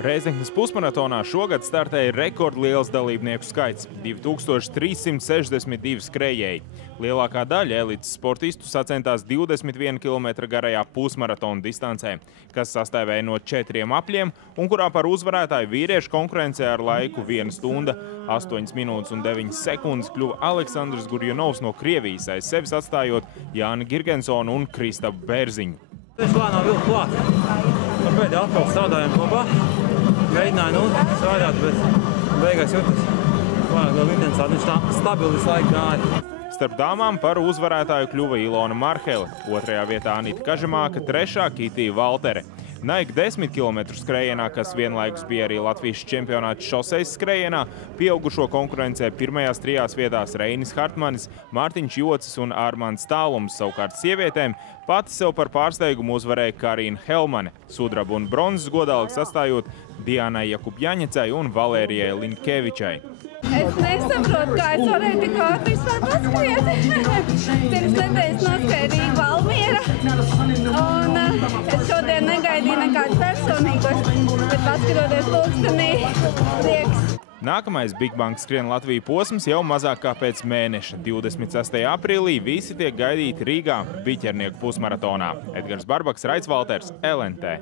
Reizeknes pusmaratonā šogad startēja rekordliels dalībnieku skaits – 2362 skrejēji. Lielākā daļa elites sportistu sacentās 21 km garajā pusmaratona distancē, kas sastāvēja no 4 apļiem un kurā par uzvarētāju vīriešu konkurencē ar laiku 1 stunda, 8 minūtes un 9 sekundes kļuva Aleksandrs Gurjunovs no Krievijas, aiz sevis atstājot Jāni Girgensonu un Kristapu Bērziņu. Viņš lēnām vilka klāt. Pēdējā atkal strādājām kopā. Mēģināja strādāt, bet beigās jūtas vēl intensāti. Viņš tā stabili visu laiku gāja. Starp dāmām par uzvarētāju kļuva Ilona Marhele, 2. vietā Anita Kažemāka, 3. Kitija Valtere. Naik 10 km skrejienā, kas vienlaikus bija arī Latvijas čempionāts šoseis skrejienā, pieaugušo konkurencē pirmajās 3 vietās Reinis Hartmanis, Mārtiņš Jocis un Ārmands Tālums. Savukārt sievietēm pati sev par pārsteigumu uzvarēja Karina Helmane, sudrabu un bronzas godālīgs atstājot Dianai Jakubjaņecai un Valērijai Liņkevičai. Es nesaprotu, kā es varēju tik ātri vispār paskriet. Pirms nedēļas noskrēja Rīga Valmiera, un es šodien negaidīju nekādu personīgos, bet paskatoties pulkstenī, prieks. Nākamais Big Bang skrien Latviju posms jau mazāk kā pēc mēneša. 26. aprīlī visi tiek gaidīti Rīgā Biķernieku pusmaratonā. Edgars Barbaks, Raits Valters, LNT.